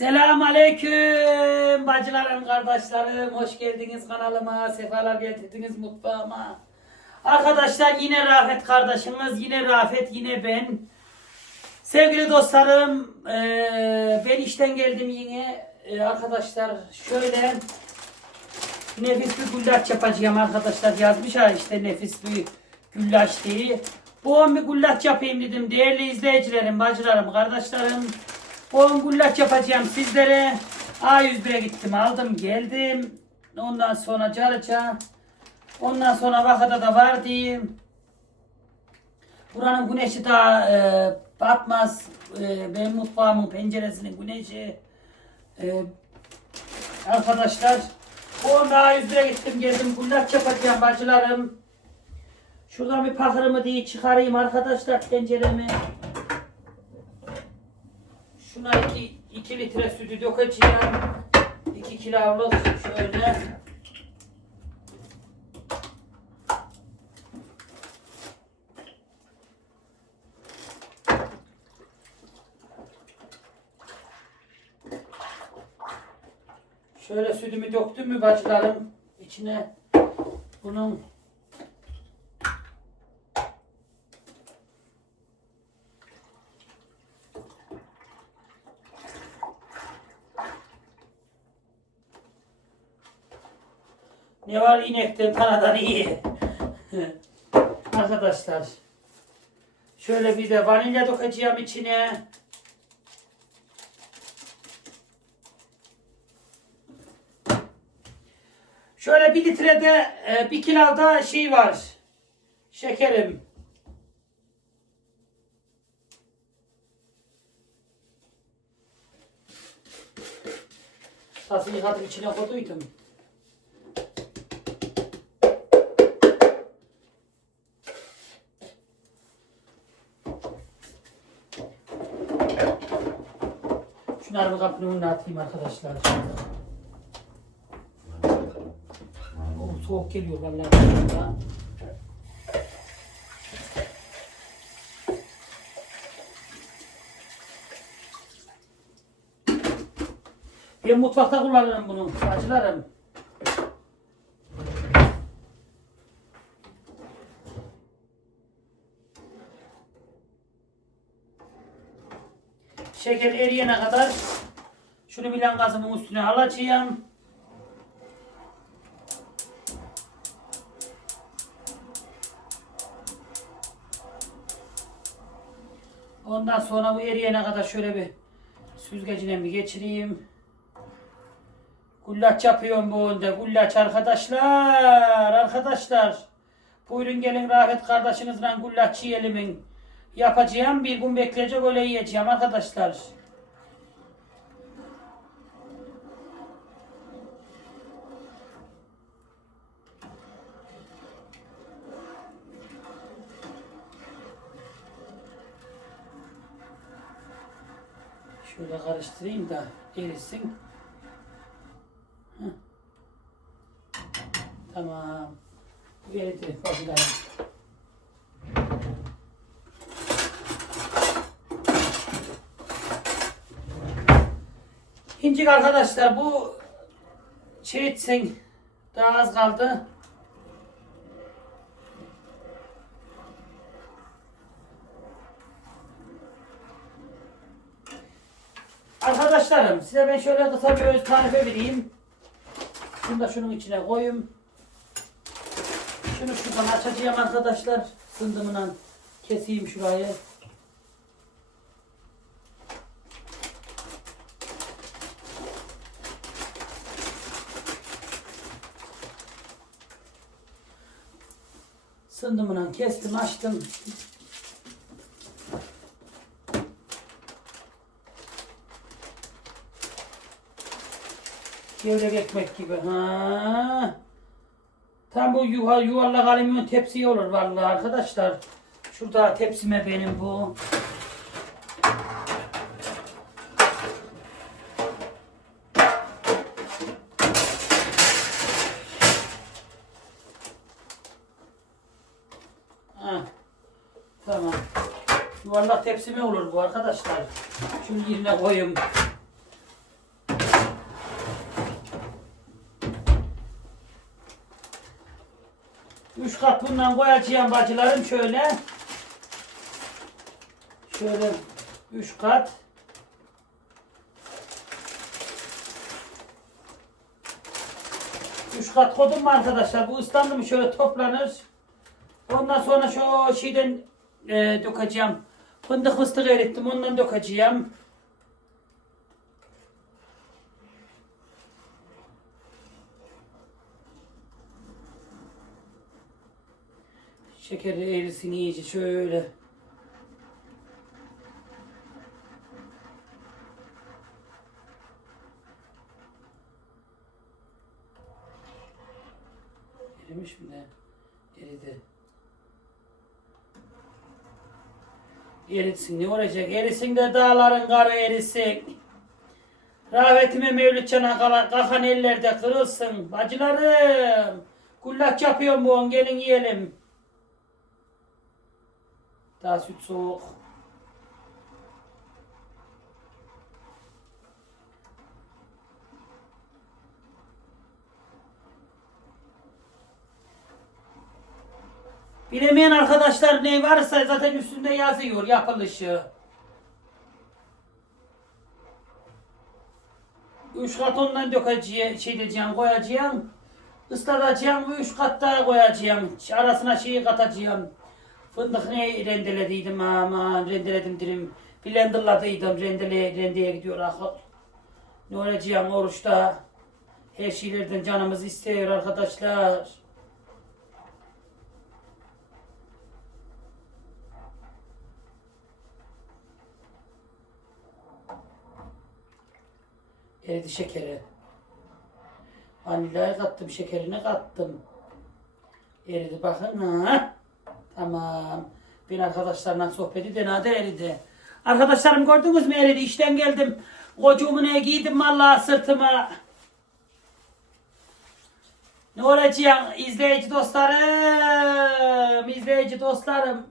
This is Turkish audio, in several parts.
Selam aleyküm bacılarım, kardeşlerim. Hoş geldiniz kanalıma, sefalar getirdiniz mutfağıma. Arkadaşlar yine Rafet kardeşimiz, yine Rafet, yine ben. Sevgili dostlarım, eee, ben işten geldim yine. Eee, arkadaşlar şöyle nefis bir güllaç yapacağım arkadaşlar. Yazmış ha işte nefis bir güllaç diye. Bu an bir güllaç yapayım dedim. Değerli izleyicilerim, bacılarım, kardeşlerim. An güllaç yapacağım sizlere. A101'e gittim, aldım, geldim. Ondan sonra Carıça. Ondan sonra Vakada da var diyeyim. Buranın güneşi daha e, batmaz. E, benim mutfağımın penceresinin güneşi. E, arkadaşlar anda yüzüne gittim geldim. Güllaç yapacağım bacılarım. Şuradan bir pakırımı diye çıkarayım arkadaşlar tenceremi. Şuna iki, iki litre sütü dökeceğim. 2 kiloluk şöyle. Şöyle sütümü döktüm mü bacılarım içine bunun ne var inekten kanadan iyi. Arkadaşlar şöyle bir de vanilya dökeceğim içine. Şöyle bir litrede e, bir kiloda şey var. Şekerim. Tası yıkadım içine koyduydum. Şunları bir kapının önüne atayım arkadaşlar. O soğuk geliyor vallahi. Ben mutfakta kullanırım bunu. Acılarım. Şeker eriyene kadar şunu bilen gazımın üstüne alacağım. Ondan sonra bu eriyene kadar şöyle bir süzgecine bir geçireyim. Gullaç yapıyorum bu önde. Gullaç arkadaşlar. Arkadaşlar. Buyurun gelin Rafet kardeşinizle gullaç yiyelim. Yapacağım bir gün bekleyecek öyle yiyeceğim arkadaşlar. Şöyle karıştırayım da erisin. Tamam. Bu eridi arkadaşlar bu şey etsin daha az kaldı. Arkadaşlarım size ben şöyle kısa bir öz tarife vereyim. Şunu da şunun içine koyayım. Şunu şuradan açacağım arkadaşlar. Sındımla keseyim şurayı. Sındımla kestim açtım. Gevrek ekmek gibi. Ha. Tam bu yuva, yuvarlak alüminyum tepsi olur vallahi arkadaşlar. Şurada tepsime benim bu. Yuvarlak tepsime olur bu arkadaşlar. Şimdi yerine koyayım. Üç kat bundan koyacağım bacılarım şöyle. Şöyle üç kat. Üç kat koydum mu arkadaşlar? Bu ıslandı mı şöyle toplanır. Ondan sonra şu şeyden e, dökeceğim. Fındık fıstık erittim ondan dökeceğim. Şekeri erisin iyice şöyle. Erimiş mi ne? Eridi. Eritsin ne olacak? Erisin de dağların karı erisin. Rahmetime Mevlüt Can'a kala- kalkan ellerde kırılsın. Bacılarım. Kullak yapıyorum bu on gelin yiyelim. Daha süt soğuk. Bilemeyen arkadaşlar ne varsa zaten üstünde yazıyor yapılışı. Üç kat ondan dökeceğim, şey diyeceğim, koyacağım. Islatacağım, üç kat daha koyacağım. Arasına şeyi katacağım. Fındık ne rendelediydim aman, rendeledim dilim. Blenderladıydım, rendele, rendeye gidiyor akıl. Ne olacağım oruçta. Her şeylerden canımız istiyor arkadaşlar. Eridi şekeri. Vanilyayı kattım, şekerini kattım. Eridi bakın ha. Tamam. Ben arkadaşlarla sohbet edin hadi eridi. Arkadaşlarım gördünüz mü eridi? İşten geldim. Kocuğumu ne giydim vallahi sırtıma. Ne olacak izleyici dostlarım, izleyici dostlarım.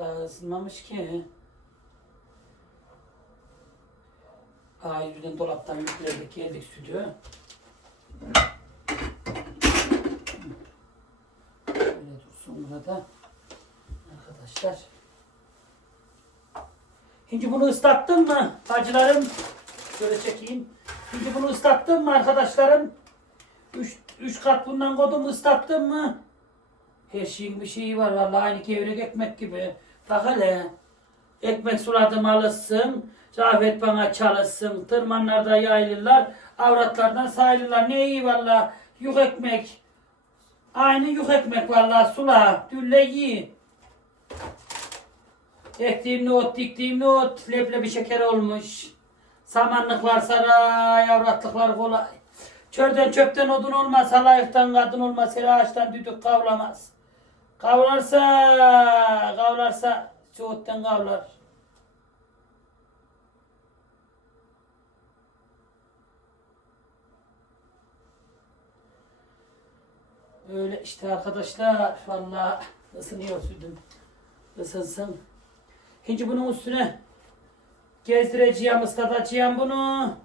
Daha ısınmamış ki. Yüzden dolaptan yükledik geldik stüdyo. Şöyle dursun burada. Arkadaşlar. Şimdi bunu ıslattın mı bacılarım? Şöyle çekeyim. Şimdi bunu ıslattın mı arkadaşlarım? Üç, üç kat bundan koydum ıslattın mı? Her şeyin bir şeyi var vallahi aynı gevrek ekmek gibi. Bak. Ekmek suladım alışsın. Rafet bana çalışsın. Tırmanlarda yayılırlar. Avratlardan sayılırlar. Ne iyi valla. Yük ekmek. Aynı yük ekmek vallahi sula. Dülle yiyin. Ektiğim not, diktiğim not. Leblebi şeker olmuş. Samanlıklar saray, avratlıklar kolay. Çölden çöpten odun olmaz, halayıktan kadın olmaz, her ağaçtan düdük kavlamaz. Kavlarsa, kavlarsa soğuktan kavlar. Öyle işte arkadaşlar, vallahi ısınıyor sütüm. Isınsın. Şimdi bunun üstüne gezdireceğim, ıslatacağım bunu.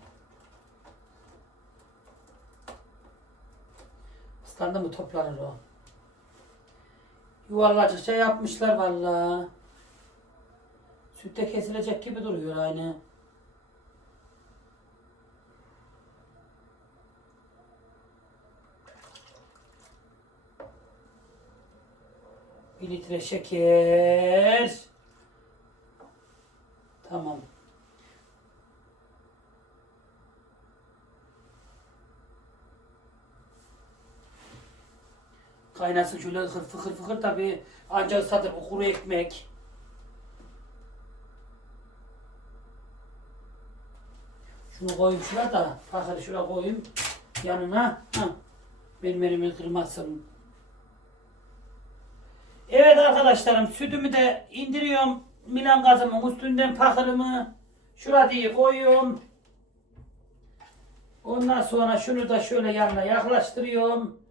Islandı mı toplanır o. Yuvarlacıkça yapmışlar vallahi. Sütte kesilecek gibi duruyor aynı. Bir litre şeker. Tamam. Kaynasın şöyle hır fıkır fıkır tabi ancak ısladır bu kuru ekmek. Şunu koyayım şuraya da fakir şuraya koyayım yanına. Ha. Benim elimi kırmasın. Evet arkadaşlarım sütümü de indiriyorum Milan gazımın üstünden fakırımı şuraya koyuyorum. Ondan sonra şunu da şöyle yanına yaklaştırıyorum.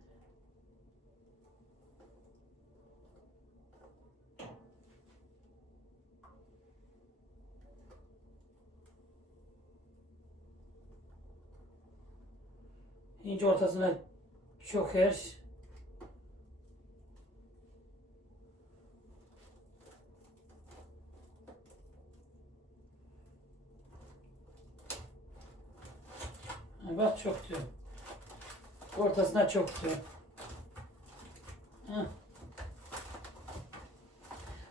İnce ortasına çöker. Ha, Bak çöktü. Ortasına çöktü.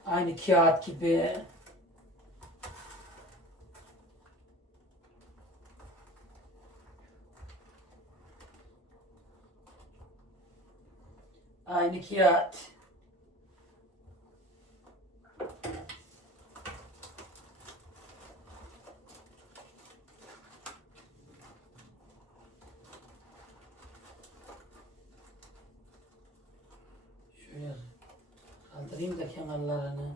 Aynı kağıt gibi. Aynı kağıt. Şöyle kaldırayım da kenarlarını.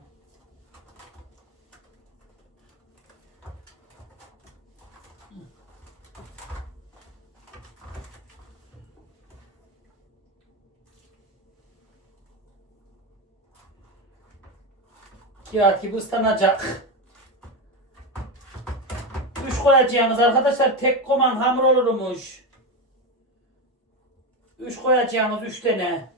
Kağıt gibi ıslanacak. Üç koyacağımız arkadaşlar tek koman hamur olurmuş. Üç koyacağımız üç tane.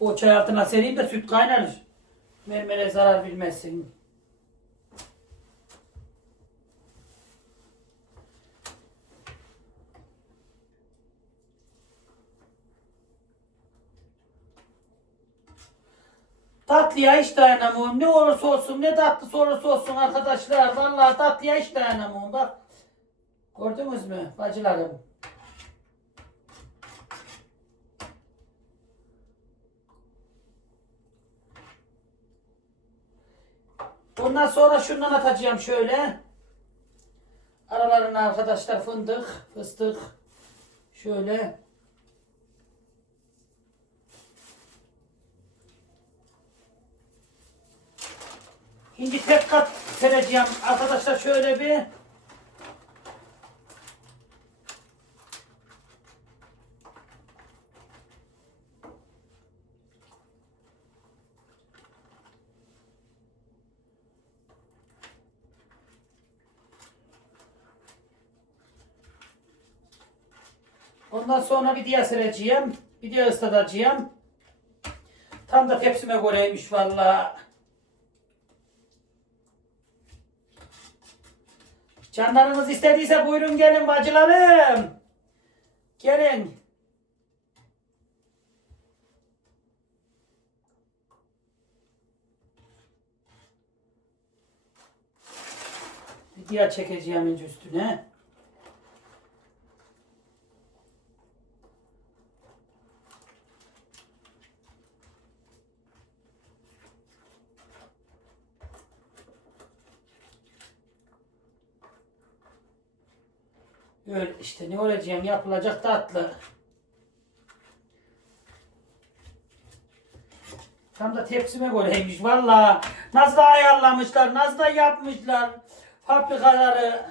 O çay altına sereyim de süt kaynar. Mermere zarar bilmesin. Tatlıya hiç dayanamıyorum. Ne olursa olsun, ne tatlısı olursa olsun arkadaşlar. Vallahi tatlıya hiç dayanamıyorum. Bak. Gördünüz mü bacılarım? Ondan sonra şundan atacağım şöyle. Aralarına arkadaşlar fındık, fıstık. Şöyle. Şimdi tek kat sereceğim arkadaşlar şöyle bir. Ondan sonra bir diğer sereceğim. Bir diğer ıslatacağım. Tam da tepsime göreymiş vallahi. Canlarınız istediyse buyurun gelin bacılarım. Gelin. Bir diğer çekeceğim önce üstüne. Öyle işte ne olacağım yapılacak tatlı. Tam da tepsime göreymiş valla. Nasıl da ayarlamışlar, nasıl da yapmışlar fabrikaları.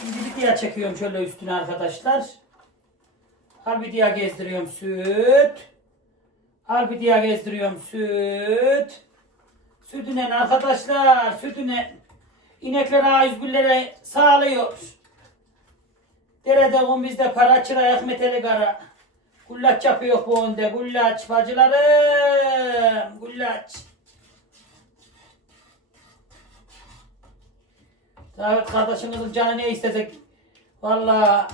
Şimdi bir diğer çekiyorum şöyle üstüne arkadaşlar. Al bir diğer gezdiriyorum süt. Al bir diğer gezdiriyorum süt. Sütüne arkadaşlar sütüne inekler A101'lere sağlıyor. Derede kum bizde para çıra Ahmet Ali Kara. Gullaç yapıyor bu önde gullaç bacılarım gullaç. Davet kardeşimizin canı ne istesek vallahi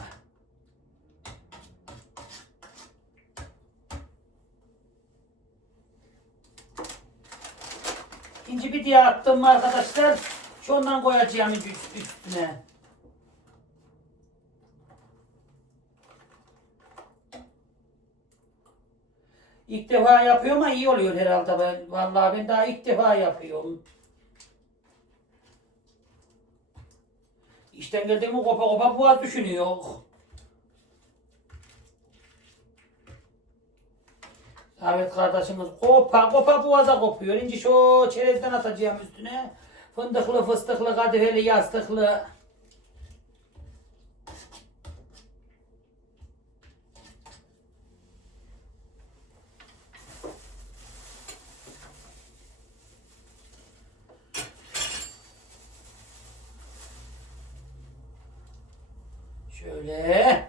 İnci bir diye attım arkadaşlar. Şundan koyacağım üstüne. İlk defa yapıyorum ama iyi oluyor herhalde. Ben, vallahi ben daha ilk defa yapıyorum. İşten geldiğimi kopa kopa boğaz düşünüyor. Evet kardeşimiz kopa kopa boğaza kopuyor. İnci şu çerezden atacağım üstüne. Fındıklı, fıstıklı, kadifeli, yastıklı. Şöyle.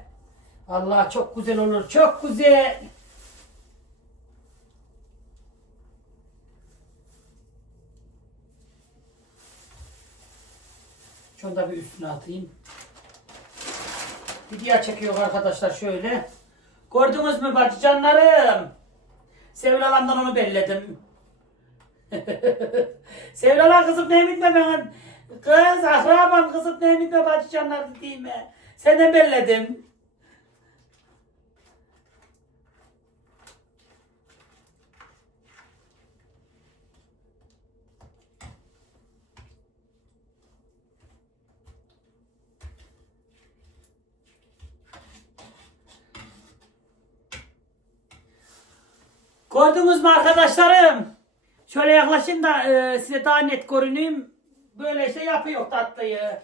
Allah çok güzel olur. Çok güzel. Şunu da bir üstüne atayım. Video çekiyor arkadaşlar şöyle. Gördünüz mü bacıcanlarım? Sevralamdan onu belledim. Sevralan kızım ne bitme ben. Kız akrabam kızım ne bitme bacıcanlar değil mi? Senden belledim. Gördünüz mü arkadaşlarım? Şöyle yaklaşın da e, size daha net görüneyim. Böyle işte yapıyor tatlıyı.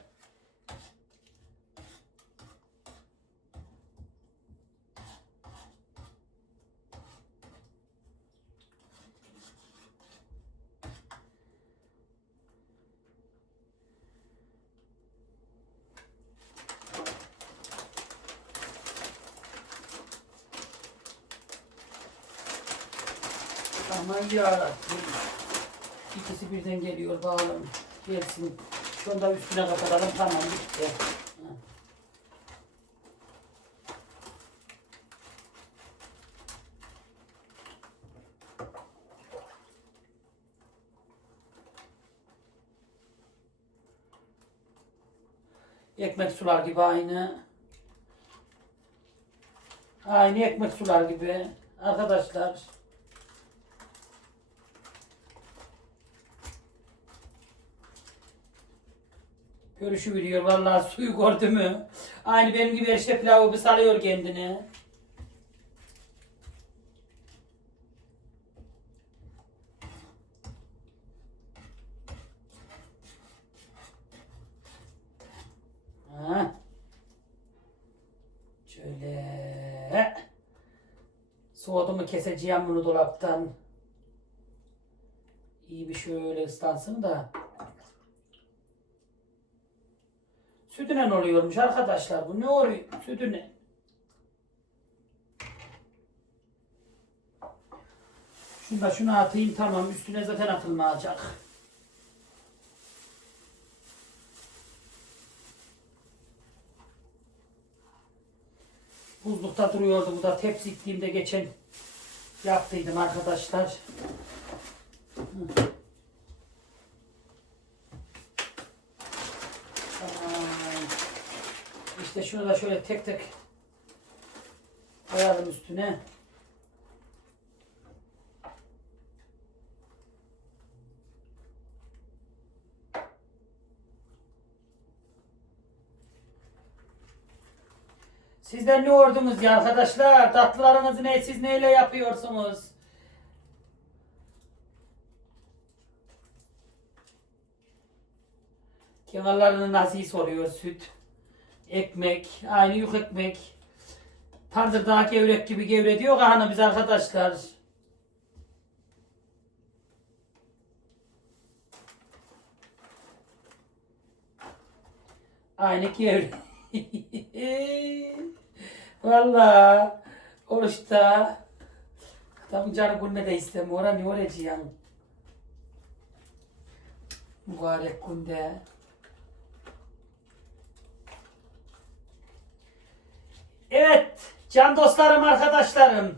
Aman yarabbim. İkisi birden geliyor bağlam. Gelsin. Şunu da üstüne kapatalım. Tamam bitti. Ekmek sular gibi aynı. Aynı ekmek sular gibi. Arkadaşlar. Görüşü biliyor vallahi suyu gördü mü? Aynı benim gibi erişte pilavı bir salıyor kendini. Ha. Şöyle. Soğudu mu keseceğim bunu dolaptan. İyi bir şöyle ıslansın da. Sütüne ne oluyormuş arkadaşlar bu ne oluyor sütüne? Şunu da şuna atayım tamam üstüne zaten atılmayacak. Buzlukta duruyordu bu da tepsi geçen yaptıydım arkadaşlar. Hı. Tamam. İşte şunu da şöyle tek tek koyalım üstüne. Sizler ne ordunuz ya arkadaşlar? Tatlılarınızı ne, siz neyle yapıyorsunuz? Kenarlarını nasıl soruyor süt, ekmek, aynı yük ekmek. Tandır daha gevrek gibi gevre diyor hanım biz arkadaşlar. Aynı gevrek. Valla oruçta tam canı gülme istemiyor. Ora ne olacağım? Mübarek günde. Evet, can dostlarım, arkadaşlarım.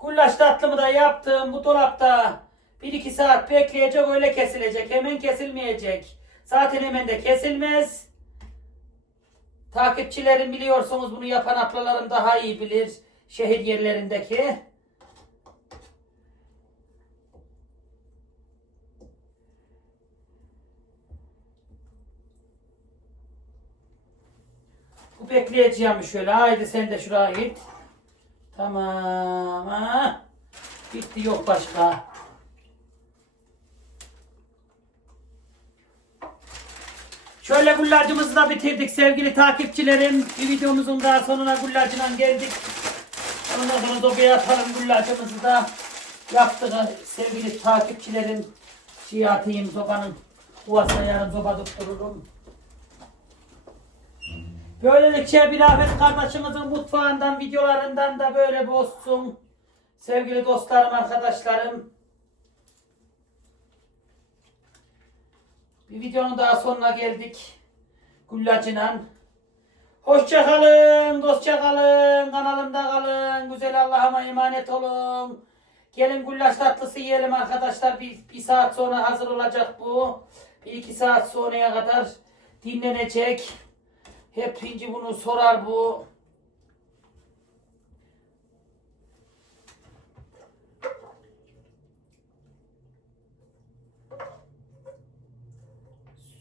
Gullaç tatlımı da yaptım. Bu dolapta 1-2 saat bekleyecek, öyle kesilecek. Hemen kesilmeyecek. Zaten hemen de kesilmez. Takipçilerim biliyorsunuz bunu yapan ablalarım daha iyi bilir. Şehir yerlerindeki. Bu bekleyeceğim şöyle. Haydi sen de şuraya git. Tamam. Ha. Bitti yok başka. Şöyle gullacımızı da bitirdik sevgili takipçilerim. Bir videomuzun daha sonuna gullacına geldik. Ondan sonra dobaya atalım gullacımızı da yaptık sevgili takipçilerim. Şey atayım sobanın kuvasına yarın soba tuttururum. Böylelikle bir Afet kardeşimizin mutfağından, videolarından da böyle bir olsun. Sevgili dostlarım, arkadaşlarım. Bir videonun daha sonuna geldik. Güllacı'la. Hoşça kalın, dostça kalın, kanalımda kalın. Güzel Allah'ıma emanet olun. Gelin güllaç tatlısı yiyelim arkadaşlar. Bir, bir saat sonra hazır olacak bu. Bir iki saat sonraya kadar dinlenecek. Hep inci bunu sorar bu.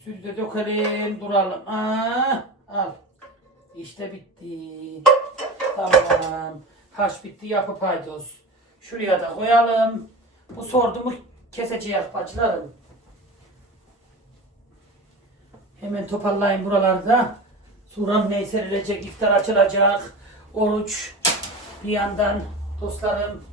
Sütü de dökelim duralım. Aa, al. İşte bitti. Tamam. Haş bitti yapıp haydoz. Şuraya da koyalım. Bu sordumu keseceğiz bacılarım. Hemen toparlayın buralarda. Suram ne serilecek, iftar açılacak. Oruç bir yandan dostlarım.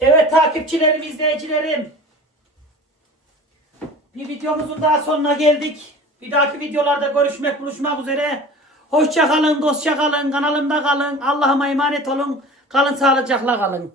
Evet takipçilerim, izleyicilerim. Bir videomuzun daha sonuna geldik. Bir dahaki videolarda görüşmek, buluşmak üzere. Hoşça kalın, dostça kalın, kanalımda kalın. Allah'ıma emanet olun. Kalın sağlıcakla kalın.